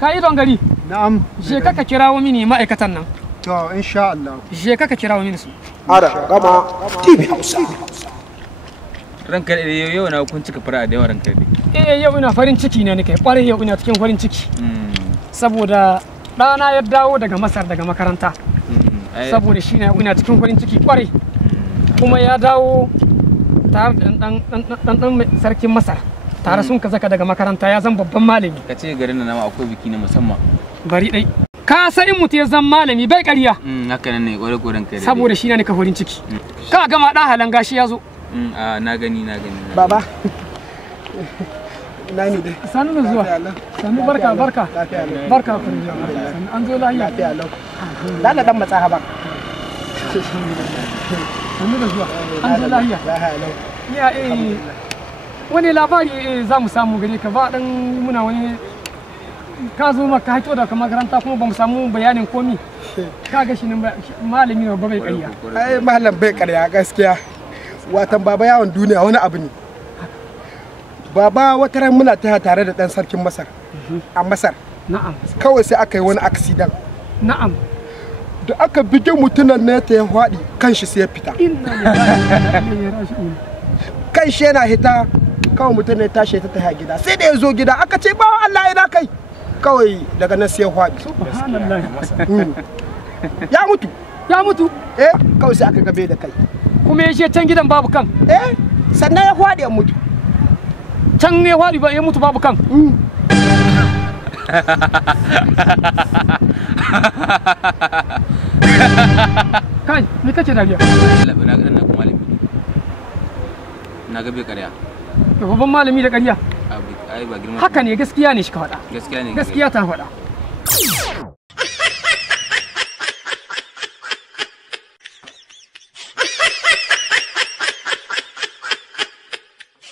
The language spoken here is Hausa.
Ka yi don gari? Na'am. Je ka kirawo mini ma'aikatan nan. To insha Allah. Je ka kirawo mini su. ARANGAMA TV Hausa. Ranka da yau na kun cika fara da yawa ranka da. Yau ina farin ciki ne nake kwarai yau ina cikin farin ciki. Saboda ɗana ya dawo daga Masar daga makaranta. Saboda shi ne ina cikin farin ciki kwarai. Kuma ya dawo tare da ɗan sarkin Masar. Tare sun ka zaka daga makaranta ya zan babban malami. Ka ce garin nan akwai biki na musamman. Bari dai. Ka san in mutu ya zan malami bai ƙarya. Haka nan ne gore goren kai. Saboda shi ne nika farin ciki. Ka gama ɗan halan gashi ya zo. Na gani. Baba. Na ni dai. Sanu da zuwa. Sanu barka. Barka ku. An zo lahiya. Lalla dan matsa haba. Sanu da zuwa. An zo lahiya. Ya wani labari za mu samu gare ka ba dan muna wani ka zo maka haito daga makaranta kuma ba mu samu bayanin komi ka ga shi ne malami ne ba bai ƙarya. Ai malam bai ƙarya gaskiya. Watan baba yawon duniya wani abu ne. Baba wata ran muna tare da dan sarkin Masar a Masar. Na'am. Kawai sai aka yi wani accident. Na'am. Da aka bige mutunan ne ta ya faɗi kanshi sai ya fita. Inna lillahi wa raji'un. Kanshi yana hita kawai mutum ne tashi ta tafi gida sai da ya zo gida aka ce bawa Allah ina kai kawai daga nan sai ya faɗi. Subhanallah. Ya mutu. Kawai sai aka gabe da kai. Kuma ya je can gidan babu kan. Sannan ya faɗi ya mutu. Can ya faɗi ba ya mutu babu kan. Kai, me kace dariya? Na ga nan malami. Na ga bai ƙarya. Babban malami da ƙarya. Ai ba girma. Haka ne gaskiya ne shi ka faɗa. Gaskiya ne. Gaskiya ta faɗa.